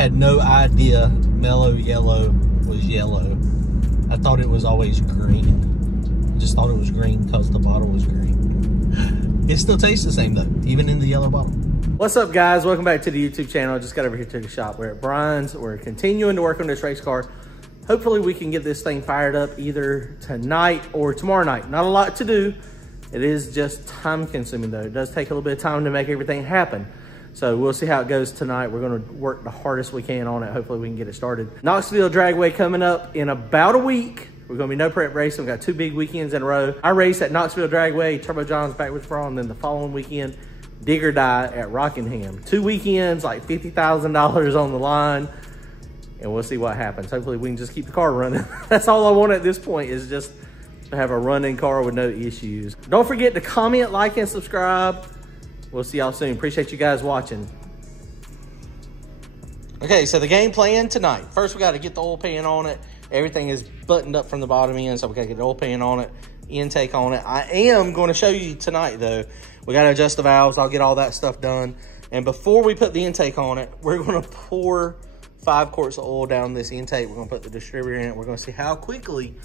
had no idea mellow yellow was yellow. I thought it was always green. I just thought it was green because the bottle was green. It still tastes the same though, even in the yellow bottle. What's up guys? Welcome back to the YouTube channel. I just got over here to the shop. We're at Brian's. We're continuing to work on this race car. Hopefully we can get this thing fired up either tonight or tomorrow night. Not a lot to do. It is just time consuming though. It does take a little bit of time to make everything happen. So we'll see how it goes tonight. We're gonna work the hardest we can on it. Hopefully we can get it started. Knoxville Dragway coming up in about a week. We're gonna be no prep racing. We've got 2 big weekends in a row. I race at Knoxville Dragway, Turbo John's Backwards Brawl, and then the following weekend, Dig or Die at Rockingham. 2 weekends, like $50,000 on the line, and we'll see what happens. Hopefully we can just keep the car running. That's all I want at this point, is just to have a running car with no issues. Don't forget to comment, like, and subscribe. We'll see y'all soon. Appreciate you guys watching. Okay, so the game plan tonight. First, we got to get the oil pan on it. Everything is buttoned up from the bottom end, so we got to get the oil pan on it, intake on it. I am going to show you tonight, though. We got to adjust the valves. I'll get all that stuff done. And before we put the intake on it, we're going to pour 5 quarts of oil down this intake. We're going to put the distributor in it. We're going to see how quickly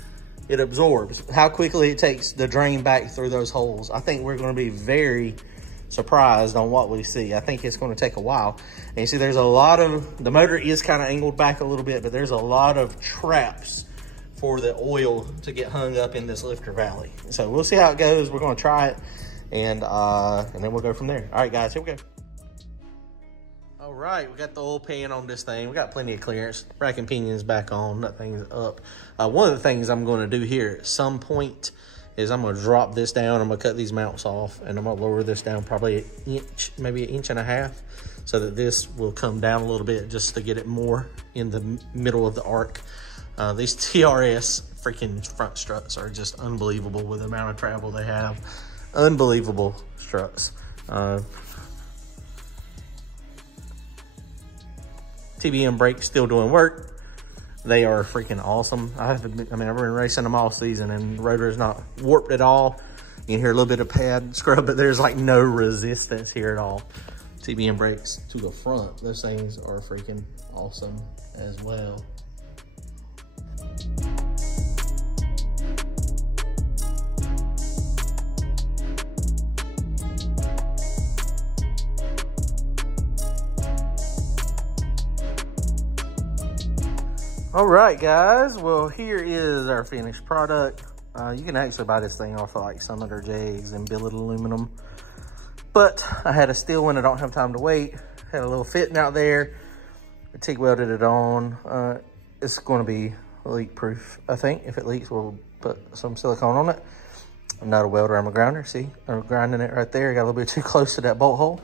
it absorbs, how quickly it takes the drain back through those holes. I think we're going to be very surprised on what we see. I think it's going to take a while. And you see there's a lot of, the motor is kind of angled back a little bit, but there's a lot of traps for the oil to get hung up in this lifter valley. So we'll see how it goes. We're going to try it, and then we'll go from there. All right, guys, here we go. All right, we got the oil pan on this thing. We got plenty of clearance. Rack and pinions back on. That thing's up. One of the things I'm going to do here at some point is I'm going to drop this down. I'm going to cut these mounts off, and I'm going to lower this down probably an inch, maybe 1.5 inches, so that this will come down a little bit just to get it more in the middle of the arc. These TRS freaking front struts are just unbelievable with the amount of travel they have. Unbelievable struts. TBM brakes still doing work. They are freaking awesome. I've been racing them all season, and the rotor is not warped at all. You can hear a little bit of pad scrub, but there's like no resistance here at all. TBM brakes to the front. Those things are freaking awesome as well. All right, guys. Well, here is our finished product. You can actually buy this thing off of like Summit or Jigs and billet aluminum. But I had a steel one. I don't have time to wait. Had a little fitting out there. I TIG welded it on. It's going to be leak proof, I think. If it leaks, we'll put some silicone on it. I'm not a welder, I'm a grinder. See, I'm grinding it right there. I got a little bit too close to that bolt hole.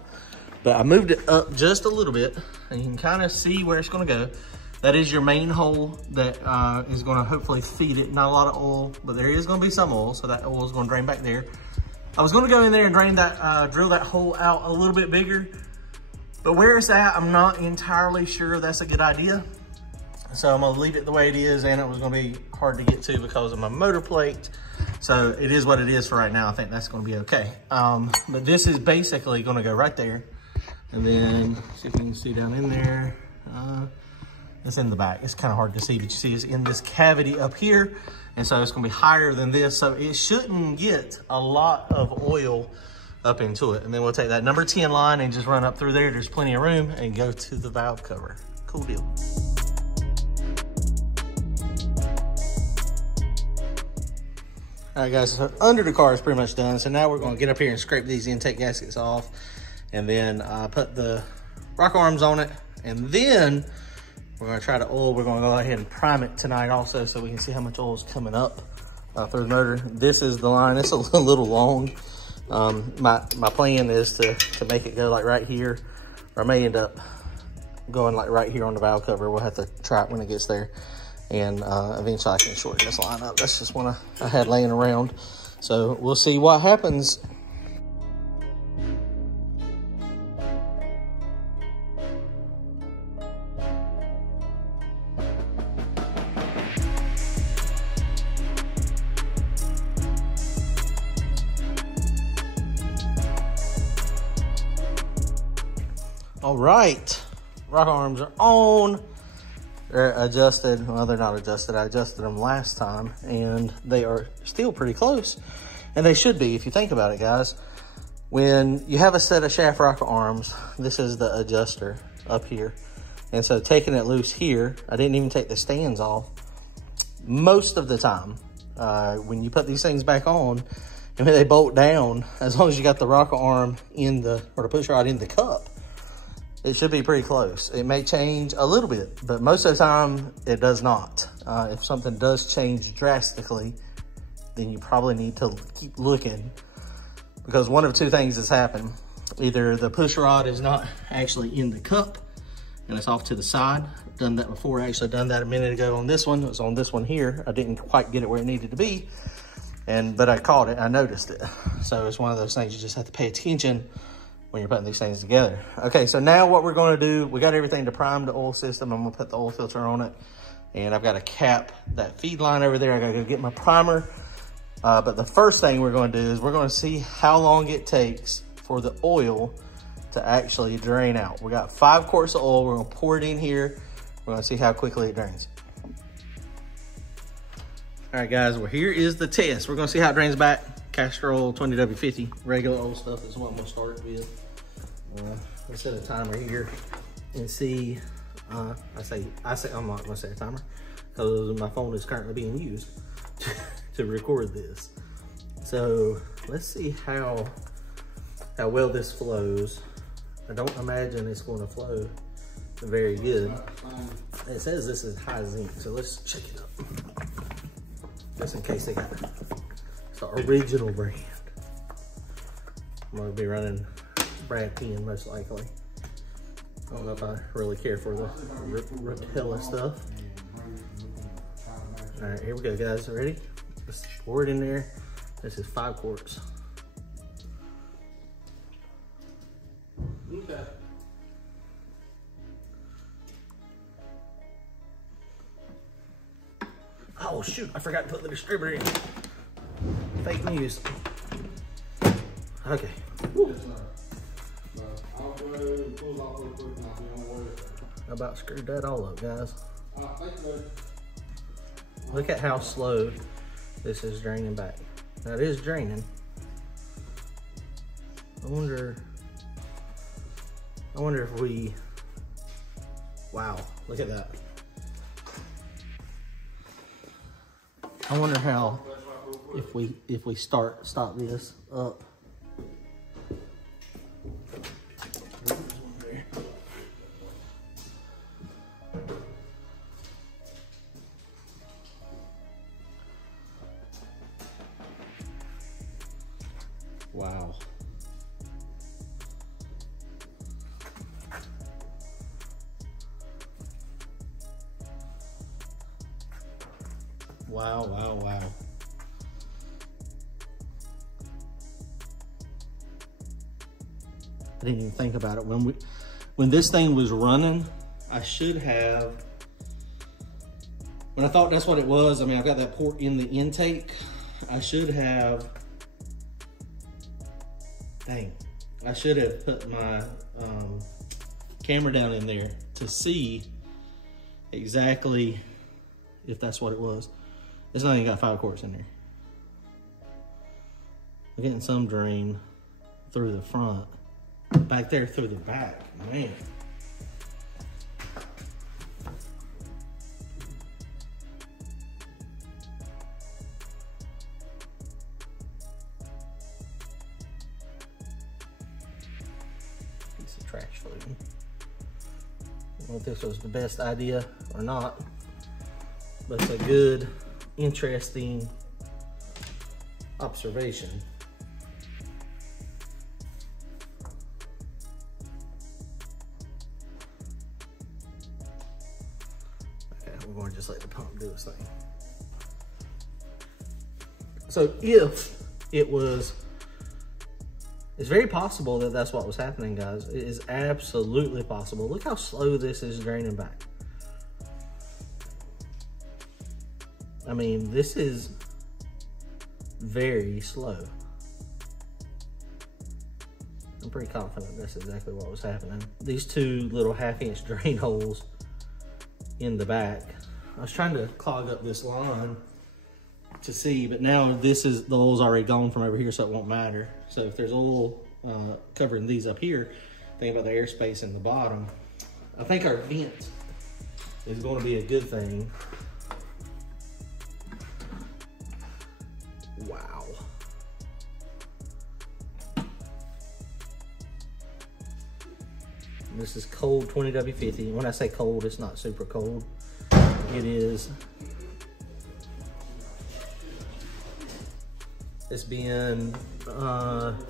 But I moved it up just a little bit, and you can kind of see where it's going to go. That is your main hole that is going to hopefully feed it. Not a lot of oil, but there is going to be some oil, so that oil is going to drain back there. I was going to go in there and drain that, drill that hole out a little bit bigger, but where it's at, I'm not entirely sure that's a good idea. So I'm going to leave it the way it is, and it was going to be hard to get to because of my motor plate. So it is what it is for right now. I think that's going to be okay. But this is basically going to go right there, and then see if you can see down in there. It's in the back. It's kind of hard to see, but you see it's in this cavity up here. And so it's gonna be higher than this. So it shouldn't get a lot of oil up into it. And then we'll take that number 10 line and just run up through there. There's plenty of room, and go to the valve cover. Cool deal. All right, guys, so under the car is pretty much done. So now we're gonna get up here and scrape these intake gaskets off, and then put the rock arms on it. And then we're gonna try to oil. We're gonna go ahead and prime it tonight also, so we can see how much oil is coming up through the motor. This is the line. It's a little long. My plan is to make it go like right here, or I may end up going like right here on the valve cover. We'll have to try it when it gets there, and eventually I can shorten this line up. That's just one I had laying around, so we'll see what happens. All right, rocker arms are on. They're adjusted. Well, they're not adjusted. I adjusted them last time, and they are still pretty close. And they should be, if you think about it, guys. When you have a set of shaft rocker arms, this is the adjuster up here. And so taking it loose here, I didn't even take the stands off. Most of the time, when you put these things back on, and when they bolt down, as long as you got the rocker arm in the, or the push rod in the cup, it should be pretty close. It may change a little bit, but most of the time it does not. If something does change drastically, then you probably need to keep looking, because one of two things has happened. Either the push rod is not actually in the cup and it's off to the side. I've done that before. I actually done that a minute ago on this one. It was on this one here. I didn't quite get it where it needed to be, but I caught it, I noticed it. So it's one of those things you just have to pay attention when you're putting these things together. Okay, so now what we're gonna do, we got everything to prime the oil system. I'm gonna put the oil filter on it, and I've got to cap that feed line over there. I gotta go get my primer. But the first thing we're gonna do is we're gonna see how long it takes for the oil to actually drain out. We got 5 quarts of oil. We're gonna pour it in here. We're gonna see how quickly it drains. All right, guys, well, here is the test. We're gonna see how it drains back. Castor oil, 20W50, regular old stuff is what I'm gonna start with. Let's set a timer here and see. I say I'm not gonna set a timer because my phone is currently being used to record this. So let's see how well this flows. I don't imagine it's going to flow very good. It says this is high zinc, so let's check it up. Just in case they got the original brand. I'm gonna be running Brad Penn most likely. I don't know if I really care for the Repella stuff. All right, here we go, guys. Ready? Let's pour it in there. This is 5 quarts. Okay. Oh shoot, I forgot to put the distributor in. Fake news. Okay. Woo. I about screwed that all up, guys. Look at how slow this is draining back. Now it is draining. I wonder if we, wow, look at that. I wonder how, if we stop this up. Wow. Wow, wow, wow. I didn't even think about it. When this thing was running, I should have, when I thought that's what it was, I mean, I've got that port in the intake. I should have, dang, I should have put my camera down in there to see exactly if that's what it was. It's not even got 5 quarts in there. I'm getting some drain through the front, back there through the back, man. Piece of trash floating. I don't know if this was the best idea or not, but it's a good, interesting observation. Okay, we're going to just let the pump do its thing. So if it was, it's very possible that that's what was happening, guys. It is absolutely possible. Look how slow this is draining back. I mean, this is very slow. I'm pretty confident that's exactly what was happening. These two little 1/2-inch drain holes in the back. I was trying to clog up this line to see, but now the oil's already gone from over here, so it won't matter. So if there's oil covering these up here, think about the airspace in the bottom. I think our vent is going to be a good thing. Wow. This is cold 20W50. When I say cold, it's not super cold. It is. It's been,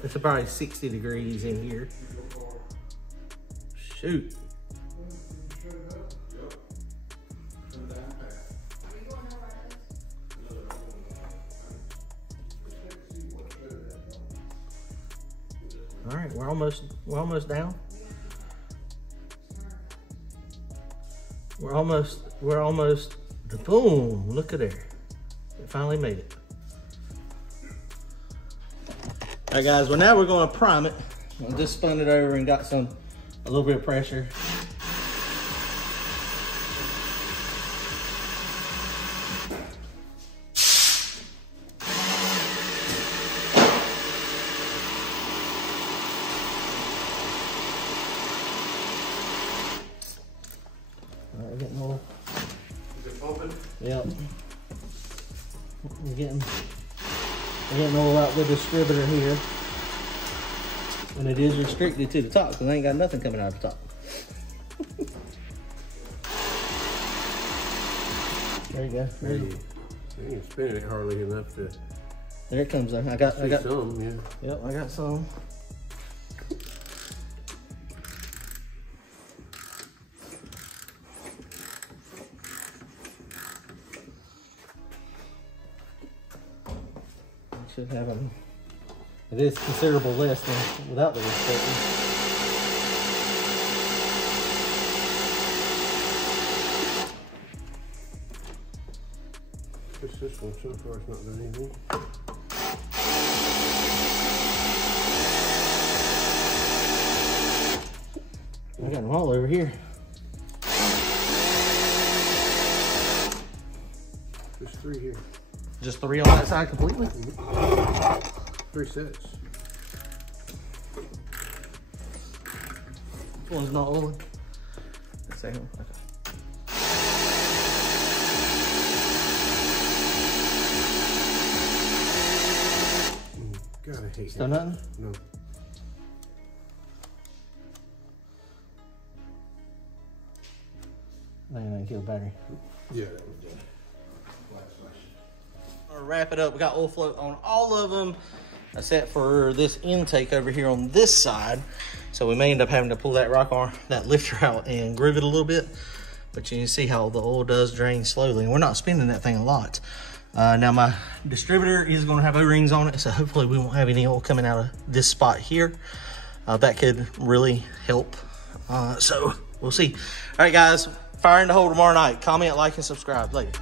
it's probably 60 degrees in here. Shoot. All right, we're almost down. We're almost, boom, look at there. It finally made it. All right, guys, well, now we're gonna prime it. I just spun it over and got a little bit of pressure. All right, we're getting a little. Is it pumping? Yep. We're getting all out the distributor here. And it is restricted to the top because I ain't got nothing coming out of the top. There you go. There you ain't spinning it hardly enough to. There it comes. I got some, yeah. Yep, I got some. Should have them. It is considerable less than without the restrictor. Just this one so far, it's not done anything. I got them all over here. Just 3 here. Just 3 on that side completely? 3 sets. This one's not oiling. The second one? God, I hate Still nothing? No. I think I can kill the battery. Yeah, that was done. I'll wrap it up. We got oil float on all of them, except for this intake over here on this side. So we may end up having to pull that that lifter out and groove it a little bit. But you can see how the oil does drain slowly. And we're not spinning that thing a lot. Now my distributor is going to have O-rings on it, so hopefully we won't have any oil coming out of this spot here. That could really help. So we'll see. All right, guys, fire in the hole tomorrow night. Comment, like, and subscribe. Later.